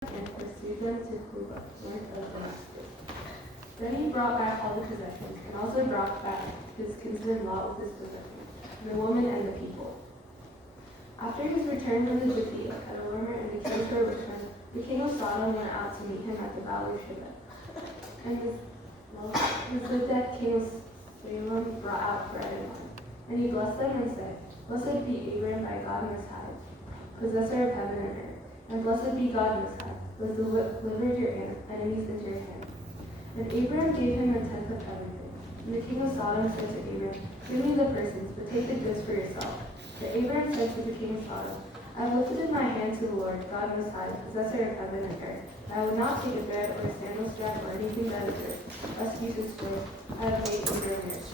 and pursued them to Cuba, north of Damascus. Then he brought back all the possessions, and also brought back his kinsman Lot with his possessions, the woman and the people. After his return from the defeat of Kedorlaomer and the kings were returned, the king of Sodom went out to meet him at the valley of Sheba. And the Zidek king of Salem brought out bread and wine. And he blessed them and said, Blessed be Abram by God Most High, possessor of heaven and earth. And blessed be God Most High, who has delivered your enemies into your hand. And Abram gave him a tenth of everything. And the king of Sodom said to Abram, Give me the persons, but take the goods for yourself. But Abram said to the king of Sodom, I have lifted my hand to the Lord, God Most High, possessor of heaven and earth. And I would not take a thread or a sandal strap or anything that is yours, lest you destroy. I have made in your marriage.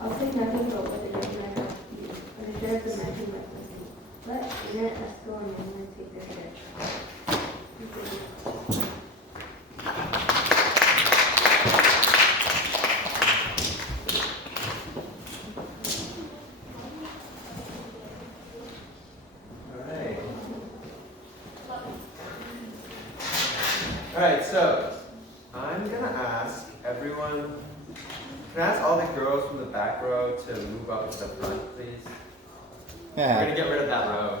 I'll take nothing but what the young men have to you, and the share of the men who went with me. Let Aner, Eshcol, and Mamre take their share. Alright, so I'm gonna ask everyone, can I ask all the girls from the back row to move up to the front, please? Yeah. We're gonna get rid of that row.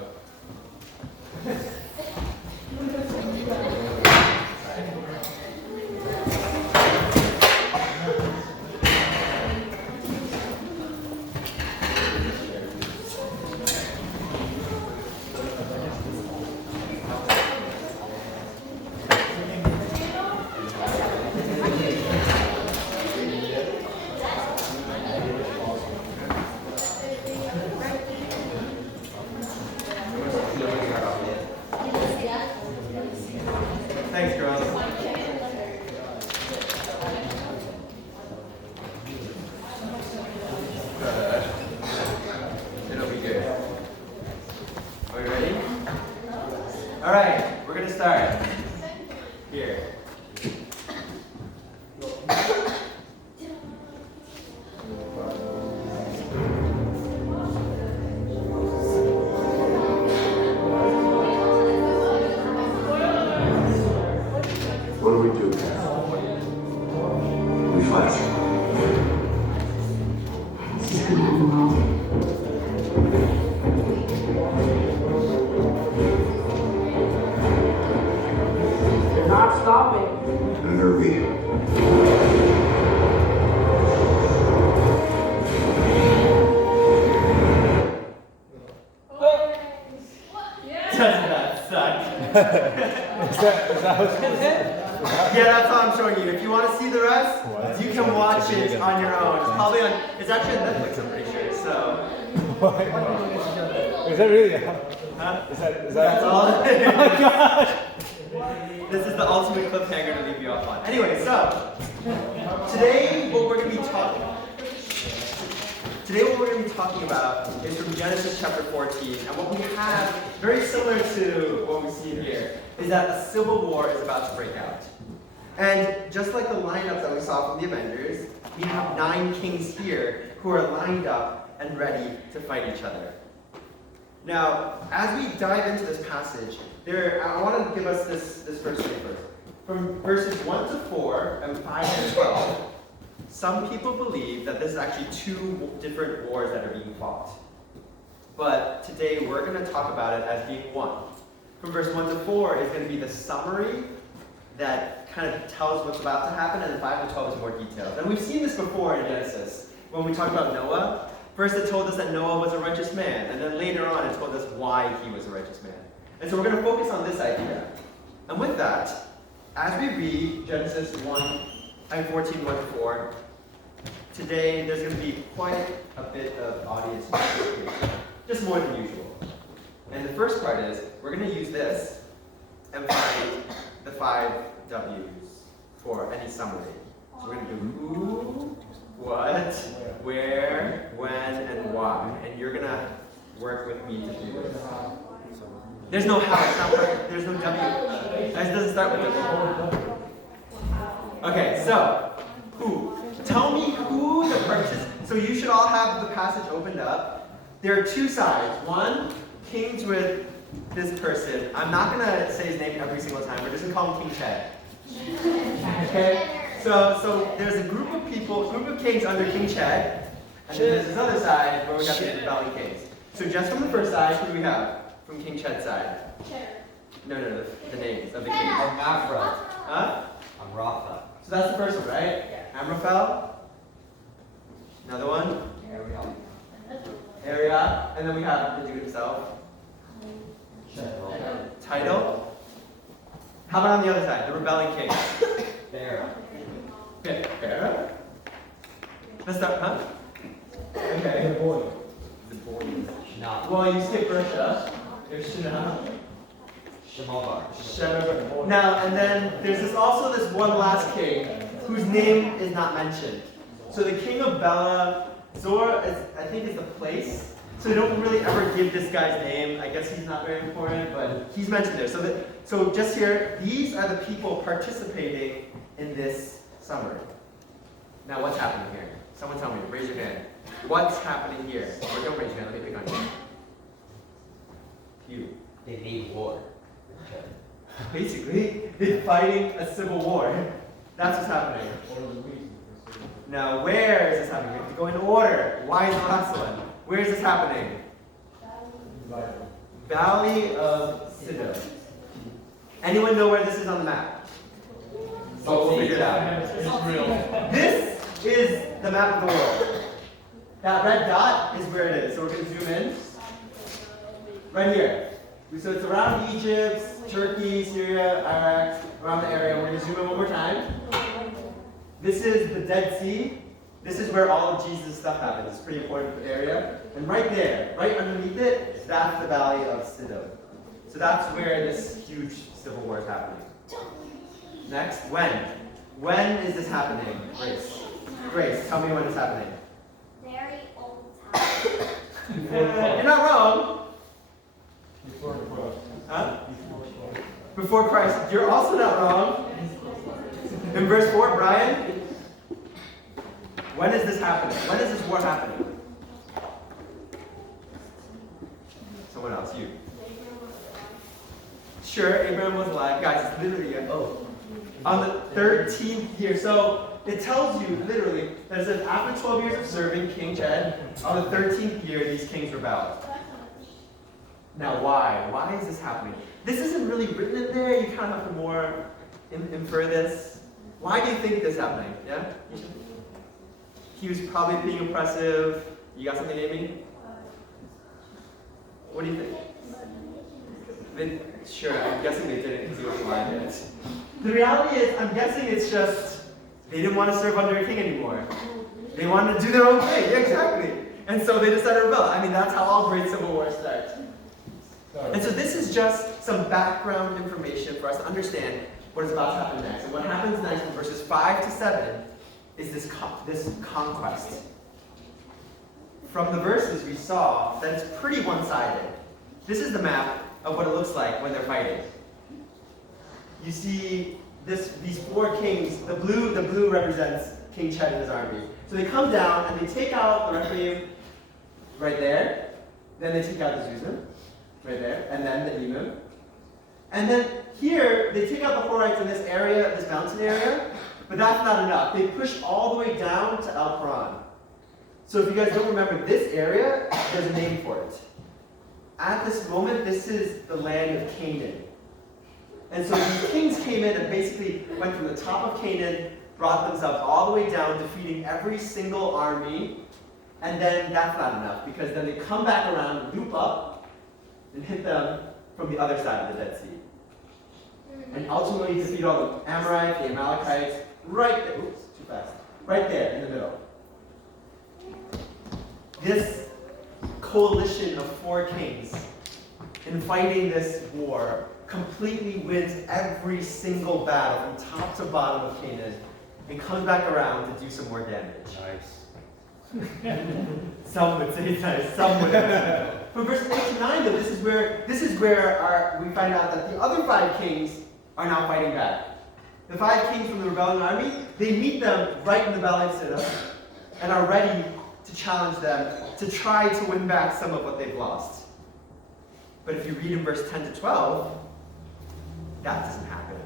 Thanks, girls. It'll be good. Are we ready? All right, we're gonna start. Here. What do we do? We fight. You're not stopping. Neither are we. Doesn't that suck? Is that what Yeah, that's all I'm showing you. If you want to see the rest, you can watch it on your own. It's probably on. It's actually on Netflix, I'm pretty sure. So. Is that really? Huh? Is That's that? all. Oh my gosh! This is the ultimate cliffhanger to leave you off on. Anyway, so today what we're going to be talking. Today what we're going to be talking about is from Genesis chapter 14, and what we have, very similar to what we see here, is that a civil war is about to break out. And just like the lineup that we saw from the Avengers, we have 9 kings here who are lined up and ready to fight each other. Now, as we dive into this passage, I want to give us this first thing first. From verses 1 to 4 and 5 to 12, some people believe that this is actually 2 different wars that are being fought. But today we're going to talk about it as being one. From verse 1 to 4 is going to be the summary that kind of tells what's about to happen, and then 5 to 12 is more detailed. And we've seen this before in Genesis. When we talked about Noah, first it told us that Noah was a righteous man, and then later on it told us why he was a righteous man. And so we're going to focus on this idea. And with that, as we read Genesis 14, 1 to 4, today there's going to be quite a bit of audience participation, just more than usual. And the first part is, we're going to use this and find the 5 W's for any summary. So we're going to do who, what, where, when, and why. And you're going to work with me to do this. There's no how, it's not perfect. There's no W. It doesn't start with W. Okay, so, who? Tell me who the purchase. So you should all have the passage opened up. There are 2 sides. One, kings with this person. I'm not gonna say his name every single time. We're just gonna call him King Ched. Okay? So there's a group of people, a group of kings under King Ched, and then there's this other side where we have the Valley Kings. So just from the first side, who do we have? From King Ched's side? No, the names of the kings. I'm Afra. Huh? I'm Rafa. So that's the first one, right? Amraphel. Another one? Ariel. And then we have the dude himself. Title. How about on the other side? The rebelling king. There. Okay. Pharaoh. Let's start, huh? Okay. The boy. Nah. Well, you skip Bersha. There's Shinnah. Shemabar. Now, and then there's also this one last king whose name is not mentioned. So the king of Bela, Zor, I think is the place. So they don't really ever give this guy's name. I guess he's not very important, but he's mentioned there. So just here, these are the people participating in this summary. Now, what's happening here? Someone tell me. Raise your hand. What's happening here? Or don't raise your hand. Let me pick on you. You. They need war. Basically, they're fighting a civil war. That's what's happening. Now, where is this happening? We have to go in order. Why is the last one? Where is this happening? Valley of Siddim. Anyone know where this is on the map? So we'll figure it out. This is the map of the world. That red dot is where it is. So we're going to zoom in. Right here. So it's around Egypt, Turkey, Syria, Iraq, around the area. We're going to zoom in one more time. This is the Dead Sea. This is where all of Jesus' stuff happens. It's a pretty important area. And right there, right underneath it, that's the Valley of Siddim. So that's where this huge civil war is happening. Next, when? When is this happening? Grace. Grace, tell me when it's happening. Very old time. You're not wrong. Huh? Before Christ. You're also not wrong. In verse 4, Brian, when is this happening? When is this war happening? Someone else, you. Sure, Abraham was alive. Guys, it's literally on the 13th year. So it tells you literally that it says after 12 years of serving King Ched, on the 13th year, these kings rebelled. Now, why? Why is this happening? This isn't really written in there. You kind of have to more infer this. Why do you think this is happening? Yeah? He was probably being oppressive. You got something, Amy? What do you think? Sure, I'm guessing they didn't because he was blind. The reality is, I'm guessing it's just they didn't want to serve under a king anymore. They wanted to do their own thing. Yeah, exactly. And so they decided to rebel. I mean, that's how all great civil wars start. And so this is just some background information for us to understand what is about to happen next. And what happens next in verses 5 to 7 is this conquest. From the verses we saw that it's pretty one-sided. This is the map of what it looks like when they're fighting. You see these four kings. The blue represents King Ched and his army. So they come down and they take out the Rephaim right there. Then they take out the Zuzim right there, and then the Emim. And then here they take out the Horites in this area, this mountain area. But that's not enough. They push all the way down to El Paran. So if you guys don't remember this area, there's a name for it. At this moment, this is the land of Canaan. And so these kings came in and basically went from the top of Canaan, brought themselves all the way down, defeating every single army. And then that's not enough, because then they come back around, loop up, and hit them from the other side of the Dead Sea. And ultimately defeat all the Amorites, the Amalekites, right there. Oops, too fast. Right there in the middle. This coalition of four kings in fighting this war completely wins every single battle from top to bottom of Canaan and comes back around to do some more damage. Nice. Some would say it's nice, some would say. From verse 8 to 9, though, this is where we find out that the other five kings are now fighting back. The five kings from the rebelling army, they meet them right in the Valley of Siddim and are ready to challenge them to try to win back some of what they've lost. But if you read in verse 10 to 12, that doesn't happen.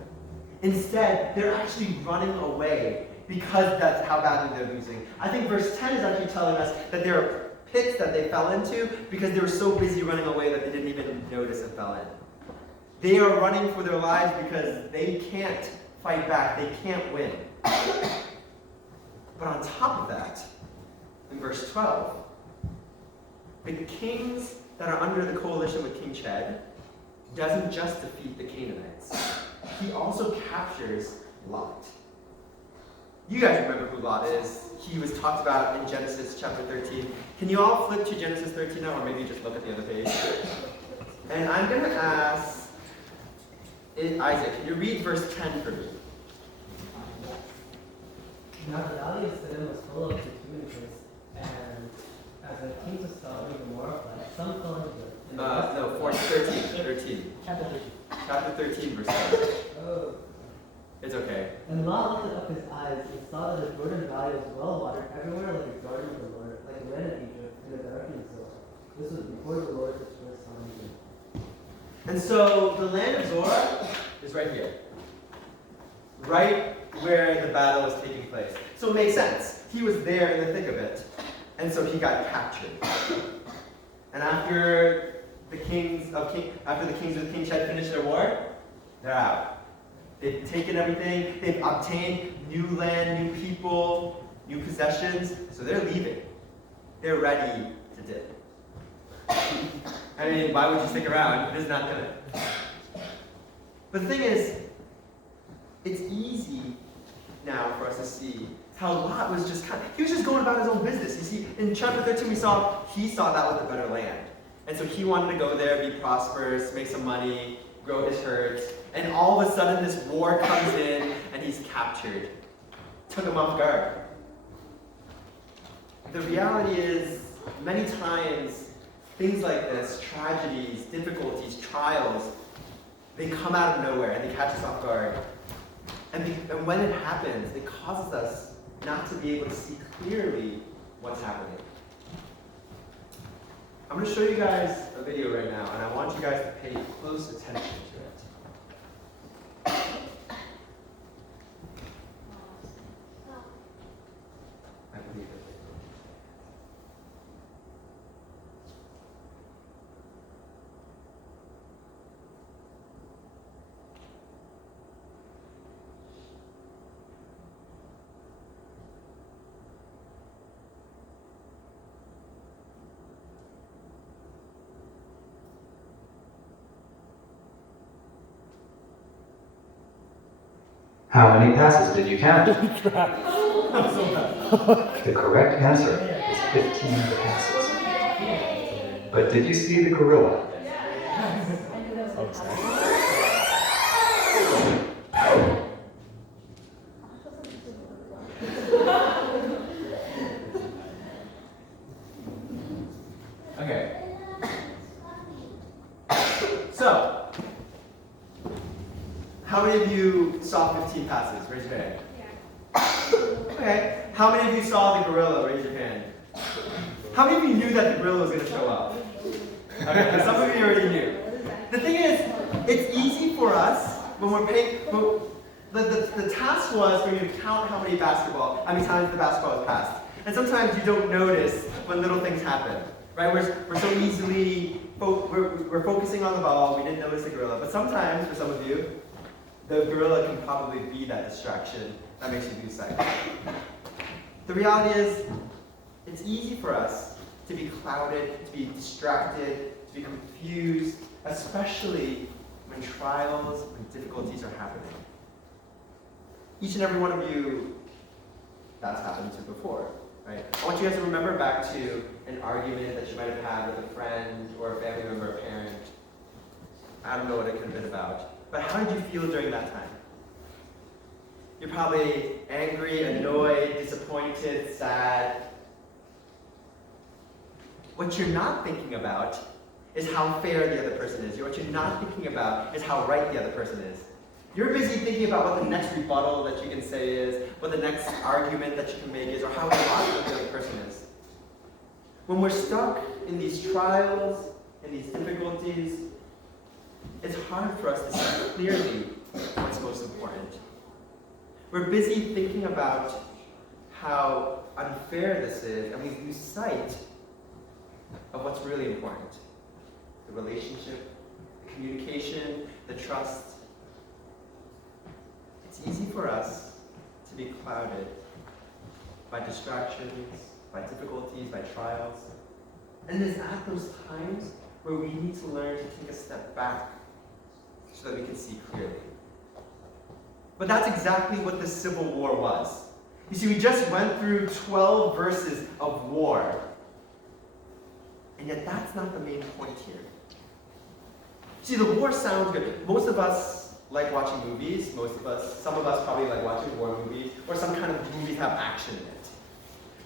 Instead, they're actually running away because that's how badly they're losing. I think verse 10 is actually telling us that there are pits that they fell into because they were so busy running away that they didn't even notice it fell in. They are running for their lives because they can't fight back, they can't win. But on top of that, in verse 12, the kings that are under the coalition with King Chad doesn't just defeat the Canaanites. He also captures Lot. You guys remember who Lot is. He was talked about in Genesis chapter 13. Can you all flip to Genesis 13 now, or maybe just look at the other page? And I'm going to ask Isaac, can you read verse 10 for me? Now the valley of Siddim was full of bituminous, and as the kings of Sodom and Gomorrah fled, some fell into it. No, 13. Chapter 13. Chapter 13, verse 10. Oh. It's okay. And Lot lifted up his eyes and saw that the Jordan Valley was well watered everywhere like a garden of the Lord, like the land of Egypt in the direction of Zoar. This was before the Lord destroyed Sodom and Gomorrah. And so the land of Zoar is right here. Right where the battle was taking place. So it makes sense. He was there in the thick of it. And so he got captured. And after the kings with King Chad finished their war, they're out. They've taken everything, they've obtained new land, new people, new possessions, so they're leaving. They're ready to dip. I mean, why would you stick around? It's not gonna. But the thing is, it's easy now for us to see how Lot was he was just going about his own business. You see, in chapter 13 he saw that was the better land. And so he wanted to go there, be prosperous, make some money, grow his herds. And all of a sudden this war comes in and he's captured. Took him off guard. The reality is, many times, things like this, tragedies, difficulties, trials, they come out of nowhere and they catch us off guard. And when it happens, it causes us not to be able to see clearly what's happening. I'm going to show you guys a video right now, and I want you guys to pay close attention to it. I believe it. How many passes did you count? The correct answer is 15 passes. But did you see the gorilla? Okay. So, how many of you saw 15 passes? Raise your hand. Okay. How many of you saw the gorilla? Raise your hand. How many of you knew that the gorilla was going to show up? Okay, some of you already knew. The thing is, it's easy for us when we're paying. The task was for you to count how many times the basketball is passed. And sometimes you don't notice when little things happen, right? We're so easily we're focusing on the ball. We didn't notice the gorilla. But sometimes, for some of you, the gorilla can probably be that distraction that makes you lose sight. The reality is, it's easy for us to be clouded, to be distracted, to be confused, especially when trials and difficulties are happening. Each and every one of you, that's happened to before, right? I want you guys to remember back to an argument that you might have had with a friend or a family member, a parent. I don't know what it could have been about. But how did you feel during that time? You're probably angry, annoyed, disappointed, sad. What you're not thinking about is how fair the other person is. What you're not thinking about is how right the other person is. You're busy thinking about what the next rebuttal that you can say is, what the next argument that you can make is, or how logical the other person is. When we're stuck in these trials, in these difficulties, it's hard for us to see clearly what's most important. We're busy thinking about how unfair this is, and we lose sight of what's really important. The relationship, the communication, the trust. It's easy for us to be clouded by distractions, by difficulties, by trials. And it's at those times where we need to learn to take a step back so that we can see clearly. But that's exactly what the Civil War was. You see, we just went through 12 verses of war. And yet that's not the main point here. See, the war sounds good. Most of us like watching movies. Some of us probably like watching war movies, or some kind of movies have action in it.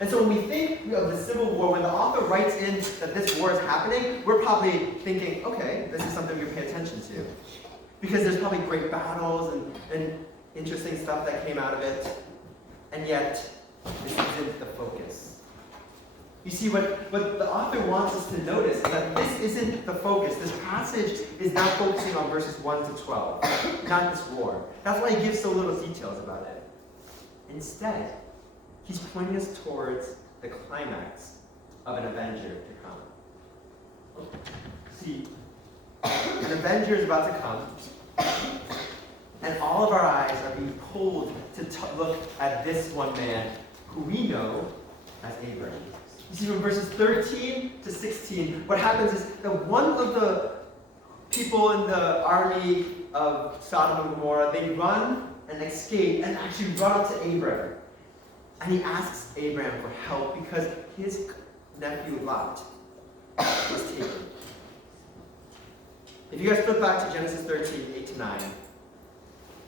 And so when we think of the Civil War, when the author writes in that this war is happening, we're probably thinking, okay, this is something we pay attention to. Because there's probably great battles and interesting stuff that came out of it. And yet, this isn't the focus. You see, what the author wants us to notice is that this isn't the focus. This passage is not focusing on verses 1 to 12, not this war. That's why he gives so little details about it. Instead, he's pointing us towards the climax of an Avenger to come. See, an Avenger is about to come, and all of our eyes are being pulled to look at this one man who we know as Abraham. You see, from verses 13 to 16, what happens is that one of the people in the army of Sodom and Gomorrah, they run and escape and actually run up to Abraham. And he asks Abraham for help because his nephew Lot was taken. If you guys flip back to Genesis 13, 8 to 9,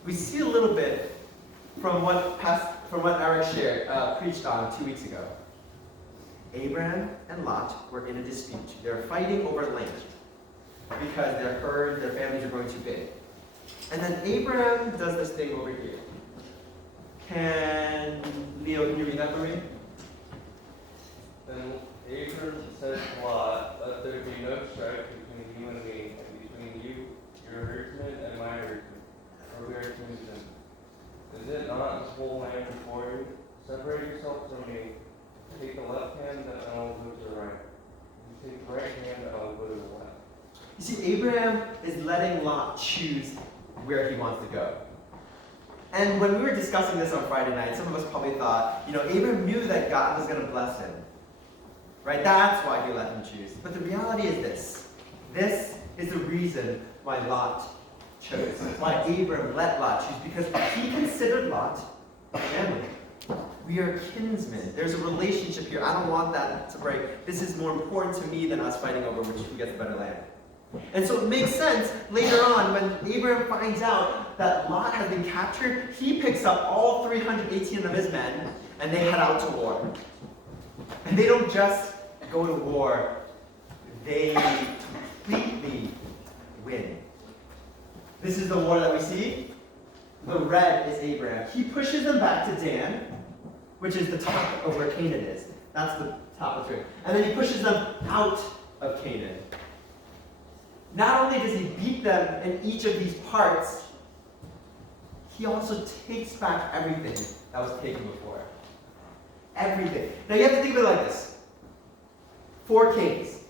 we see a little bit from what Eric preached on 2 weeks ago. Abraham and Lot were in a dispute. They were fighting over land because their families are growing too big. And then Abraham does this thing over here. Leo, can you read that for me? Then Abram said to Lot, let there be no strife between you and me, and between you, your herdsmen, and my herdsmen, for we are kinsmen. Is it not this whole land before you? Separate yourself from me. Take the left hand, and I will go to the right. You take the right hand, and I will go to the left. You see, Abraham is letting Lot choose where he wants to go. And when we were discussing this on Friday night, some of us probably thought, Abraham knew that God was going to bless him. Right? That's why he let him choose. But the reality is this. This is the reason why Lot chose. Why Abraham let Lot choose. Because he considered Lot a family. We are kinsmen. There's a relationship here. I don't want that to break. This is more important to me than us fighting over who gets the better land. And so it makes sense later on when Abraham finds out that Lot has been captured, he picks up all 318 of his men and they head out to war. And they don't just go to war, they completely win. This is the war that we see. The red is Abraham. He pushes them back to Dan, which is the top of where Canaan is. That's the top of the tree. And then he pushes them out of Canaan. Not only does he beat them in each of these parts, he also takes back everything that was taken before. Everything. Now you have to think of it like this. 4 kings,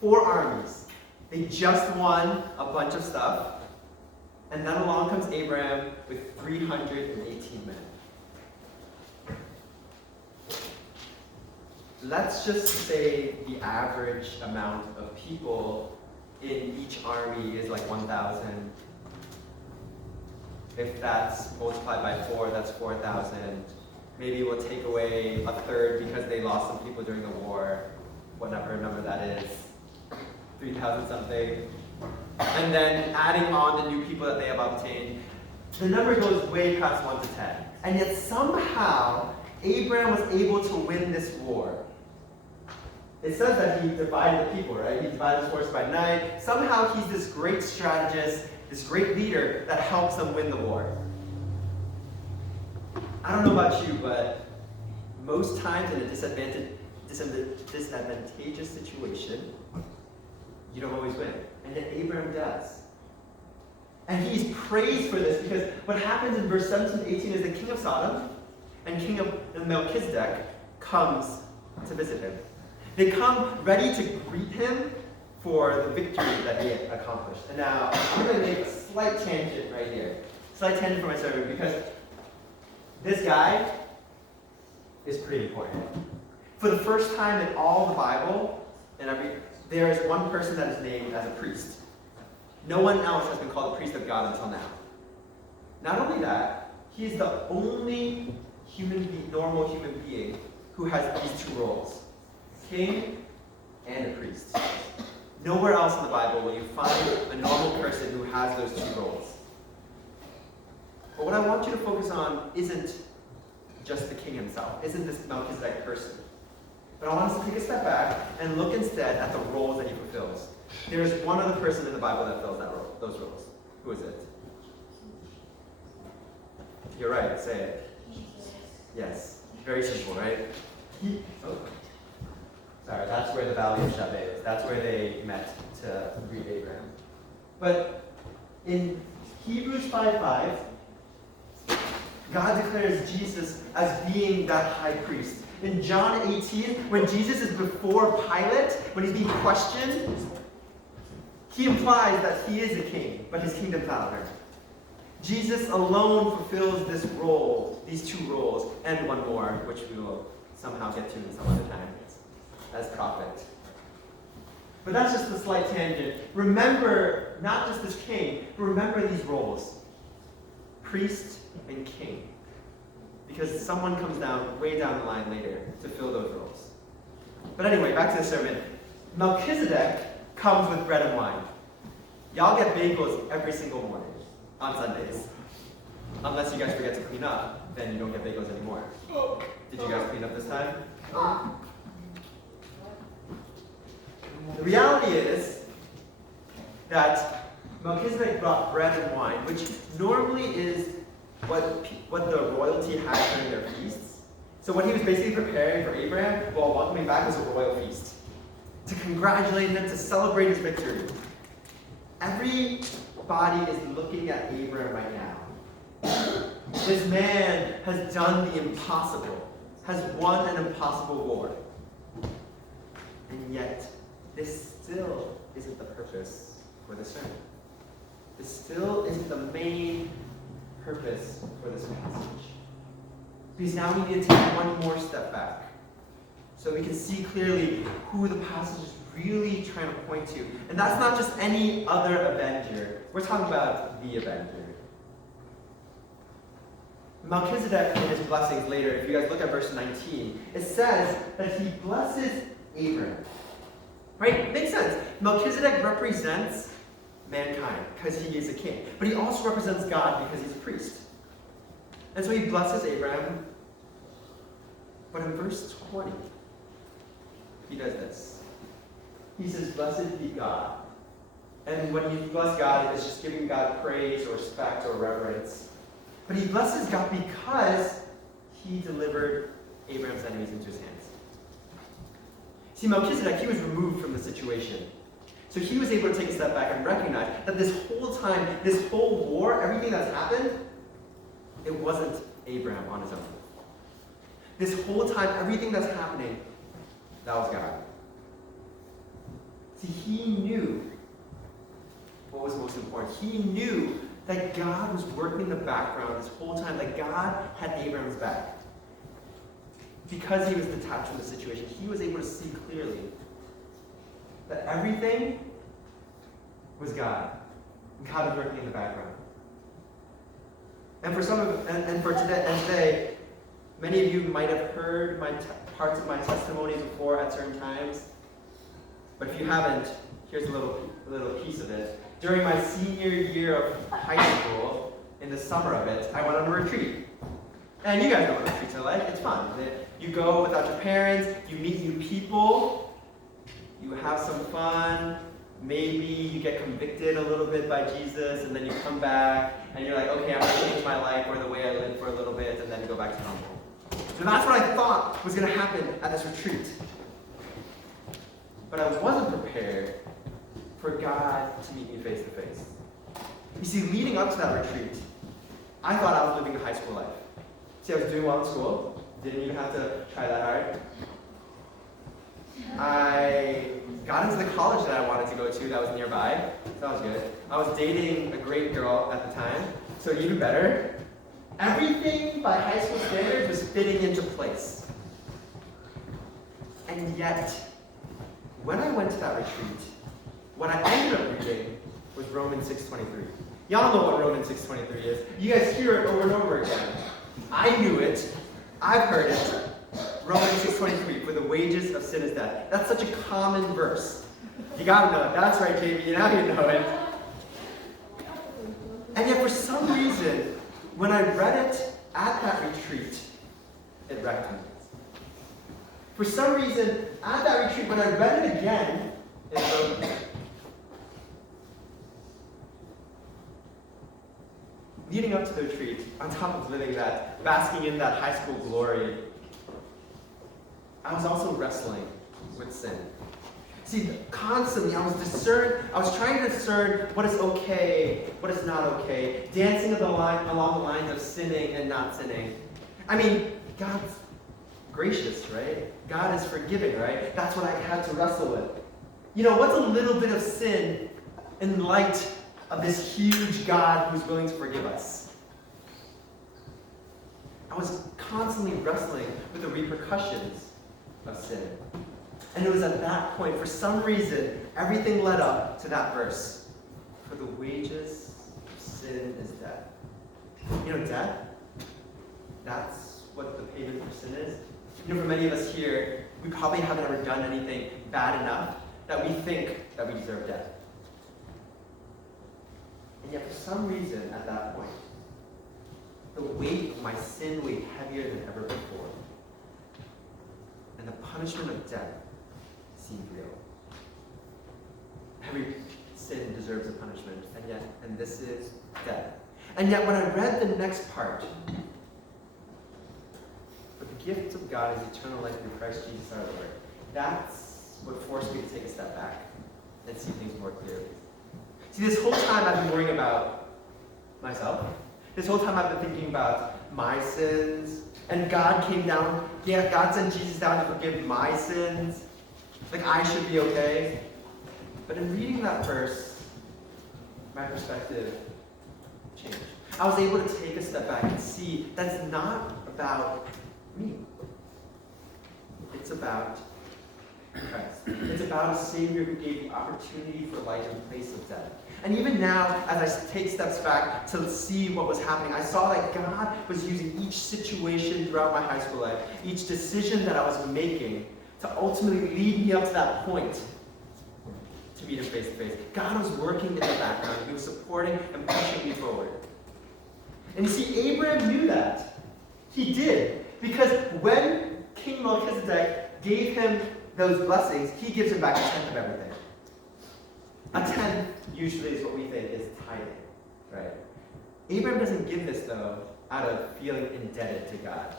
4 armies. They just won a bunch of stuff. And then along comes Abraham with 318 men. Let's just say the average amount of people in each army is like 1,000. If that's multiplied by 4, that's 4,000. Maybe we'll take away a third because they lost some people during the war. Whatever number that is. 3,000 something. And then adding on the new people that they have obtained. The number goes way past 1 to 10. And yet somehow, Abraham was able to win this war. It says that he divided the people, right? He divided his force by night. Somehow he's this great strategist, this great leader that helps them win the war. I don't know about you, but most times in a disadvantageous situation, you don't always win. And yet Abraham does. And he's praised for this because what happens in verse 17 to 18 is the king of Sodom and king of Melchizedek comes to visit him. They come ready to greet him for the victory that he had accomplished. And now, I'm going to make a slight tangent right here. Slight tangent for my sermon because this guy is pretty important. For the first time in all the Bible, there is one person that is named as a priest. No one else has been called a priest of God until now. Not only that, he is the only normal human being who has these two roles, king and a priest. Nowhere else in the Bible will you find a normal person who has those two roles. But what I want you to focus on isn't just the king himself, isn't this Melchizedek person. But I want us to take a step back and look instead at the roles that he fulfills. There's one other person in the Bible that fills those roles. Who is it? You're right, say it. Yes. Very simple, right? Sorry, that's where the Valley of Shaveh is. That's where they met to greet Abraham. But in Hebrews 5:5, God declares Jesus as being that high priest. In John 18, when Jesus is before Pilate, when he's being questioned, he implies that he is a king, but his kingdom's not on earth. Jesus alone fulfills this role, these two roles, and one more, which we will somehow get to in some other time, as prophet. But that's just a slight tangent. Remember, not just this king, but remember these roles. Priest and king. Because someone comes down, way down the line later, to fill those roles. But anyway, back to the sermon. Melchizedek comes with bread and wine. Y'all get bagels every single morning on Sundays. Unless you guys forget to clean up, then you don't get bagels anymore. Did you guys clean up this time? The reality is that Melchizedek brought bread and wine, which normally is what the royalty had during their feasts. So what he was basically preparing for Abraham while welcoming back was a royal feast. To congratulate him, to celebrate his victory. Everybody is looking at Abraham right now. This man has done the impossible, has won an impossible war. And yet, this still isn't the purpose for the sermon. This still isn't the main purpose for this passage. Because now we need to take one more step back so we can see clearly who the passage is really trying to point to. And that's not just any other avenger. We're talking about the avenger. Melchizedek, in his blessings later, if you guys look at verse 19, it says that he blesses Abraham. Right? Makes sense. Melchizedek represents mankind because he is a king. But he also represents God because he's a priest. And so he blesses Abraham. But in verse 20, he does this. He says, "Blessed be God." And when you bless God, it's just giving God praise or respect or reverence. But he blesses God because he delivered Abraham's enemies into his hands. See, Melchizedek, he was removed from the situation. So he was able to take a step back and recognize that this whole time, this whole war, everything that's happened, it wasn't Abraham on his own. This whole time, everything that's happening, that was God. See, he knew what was most important. He knew that God was working in the background this whole time, that God had Abraham's back. Because he was detached from the situation, he was able to see clearly that everything was God. God was working in the background. And for today, many of you might have heard parts of my testimony before at certain times. But if you haven't, here's a little piece of it. During my senior year of high school, in the summer of it, I went on a retreat. And you guys know what retreats are like. It's fun. You go without your parents, you meet new people, you have some fun, maybe you get convicted a little bit by Jesus, and then you come back, and you're like, okay, I'm going to change my life or the way I live for a little bit, and then go back to normal. So that's what I thought was going to happen at this retreat. But I wasn't prepared for God to meet me face to face. You see, leading up to that retreat, I thought I was living a high school life. See, I was doing well in school, didn't even have to try that hard. I got into the college that I wanted to go to that was nearby, so that was good. I was dating a great girl at the time, so even better. Everything by high school standards was fitting into place. And yet, when I went to that retreat, what I ended up reading was Romans 6:23. Y'all know what Romans 6:23 is. You guys hear it over and over again. I knew it. I've heard it. Romans 6:23, for the wages of sin is death. That's such a common verse. You gotta know it. That's right, JB. Now you know it. And yet, for some reason, when I read it at that retreat, it wrecked me. For some reason, at that retreat, when I read it again, it broke me. Leading up to the retreat, on top of living that, basking in that high school glory, I was also wrestling with sin. See, constantly I was trying to discern what is okay, what is not okay, dancing along the lines of sinning and not sinning. I mean, God's gracious, right? God is forgiving, right? That's what I had to wrestle with. You know, what's a little bit of sin in light of this huge God who's willing to forgive us? I was constantly wrestling with the repercussions of sin. And it was at that point, for some reason, everything led up to that verse. For the wages of sin is death. You know, death? That's what the payment for sin is. You know, for many of us here, we probably haven't ever done anything bad enough that we think that we deserve death. And yet, for some reason, at that point, the weight of my sin weighed heavier than ever before. And the punishment of death seemed real. Every sin deserves a punishment, and this is death. And yet, when I read the next part, for the gift of God is eternal life through Christ Jesus our Lord, that's what forced me to take a step back and see things more clearly. See, this whole time I've been worrying about myself. This whole time I've been thinking about my sins. And God came down. Yeah, God sent Jesus down to forgive my sins. Like I should be okay. But in reading that verse, my perspective changed. I was able to take a step back and see that's not about me. It's about Christ. It's about a Savior who gave the opportunity for life in place of death. And even now, as I take steps back to see what was happening, I saw that God was using each situation throughout my high school life, each decision that I was making, to ultimately lead me up to that point to meet Him face to face. God was working in the background. He was supporting and pushing me forward. And you see, Abraham knew that. He did. Because when King Melchizedek gave him those blessings, he gives him back a tenth of everything. A tenth usually is what we think is tithing, right? Abraham doesn't give this, though, out of feeling indebted to God.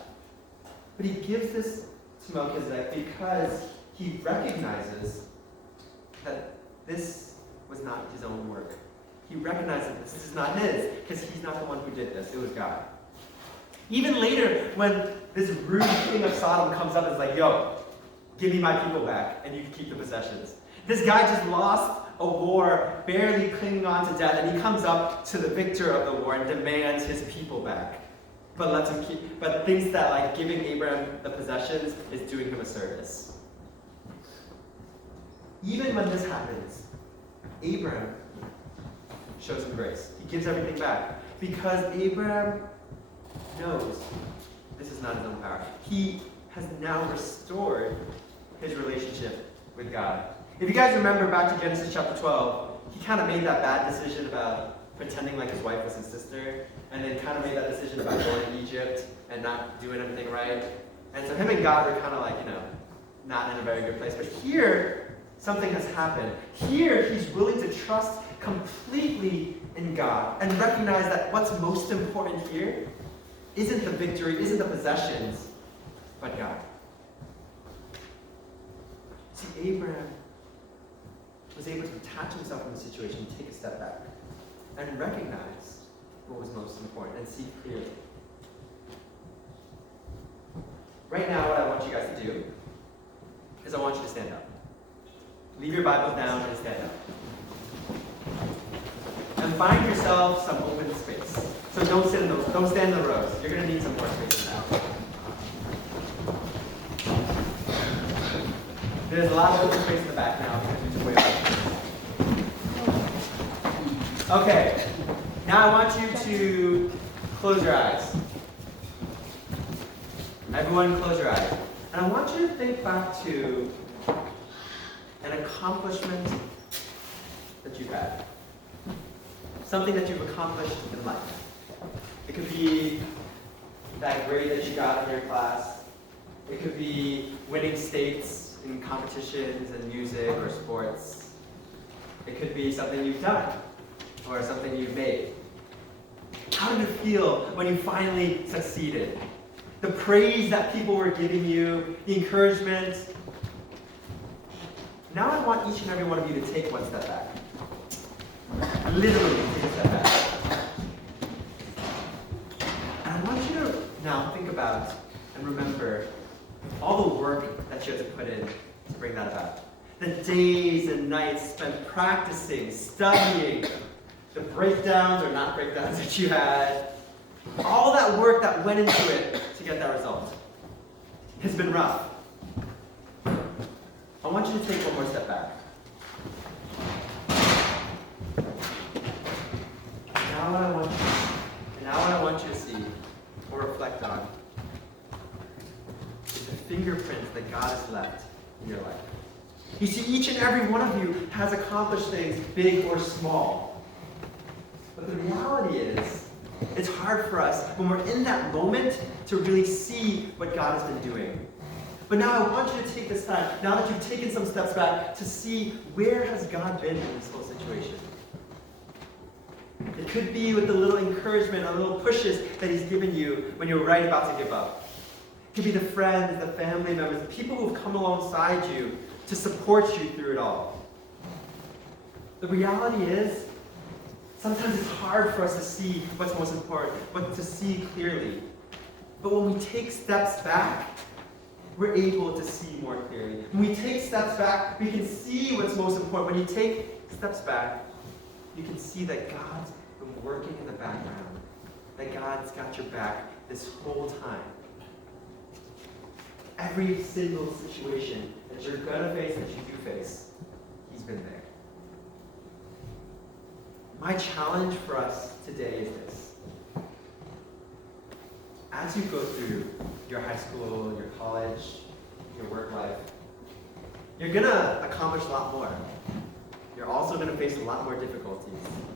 But he gives this to Melchizedek because he recognizes that this was not his own work. He recognizes that this is not his, because he's not the one who did this. It was God. Even later, when this rude king of Sodom comes up and is like, yo, give me my people back, and you can keep the possessions. This guy just lost a war, barely clinging on to death, and he comes up to the victor of the war and demands his people back. But thinks that like giving Abraham the possessions is doing him a service. Even when this happens, Abraham shows him grace. He gives everything back. Because Abraham knows this is not his own power. He has now restored his relationship with God. If you guys remember back to Genesis chapter 12, he kind of made that bad decision about pretending like his wife was his sister, and then kind of made that decision about going to Egypt and not doing everything right. And so him and God were kind of like, not in a very good place. But here, something has happened. Here, he's willing to trust completely in God and recognize that what's most important here isn't the victory, isn't the possessions, but God. See, Abraham was able to detach himself from the situation and take a step back. and recognize what was most important and see clearly. Right now, what I want you guys to do is I want you to stand up. Leave your Bibles down and stand up. And find yourself some open space. So don't stand in the rows. You're going to need some more space than that. There's a lot of open space in the back now because we took way up. Okay. Now I want you to close your eyes. Everyone close your eyes. And I want you to think back to an accomplishment that you've had. Something that you've accomplished in life. It could be that grade that you got in your class. It could be winning states in competitions in music or sports. It could be something you've done or something you've made. How did it feel when you finally succeeded? The praise that people were giving you, the encouragement. Now I want each and every one of you to take one step back. Literally take a step back. And I want you to now think about and remember all the work that you had to put in to bring that about. The days and nights spent practicing, studying, the breakdowns or not breakdowns that you had, all that work that went into it to get that result. It's been rough. I want you to take one more step back. Now what I want you to see or reflect on is the fingerprints that God has left in your life. You see, each and every one of you has accomplished things, big or small. But the reality is, it's hard for us when we're in that moment to really see what God has been doing. But now I want you to take this time, now that you've taken some steps back, to see where has God been in this whole situation. It could be with the little encouragement or little pushes that He's given you when you're right about to give up. It could be the friends, the family members, the people who've come alongside you to support you through it all. The reality is, sometimes it's hard for us to see what's most important, but to see clearly. But when we take steps back, we're able to see more clearly. When we take steps back, we can see what's most important. When you take steps back, you can see that God's been working in the background, that God's got your back this whole time. Every single situation that you're going to face, that you do face, He's been there. My challenge for us today is this. As you go through your high school, your college, your work life, you're going to accomplish a lot more. You're also going to face a lot more difficulties.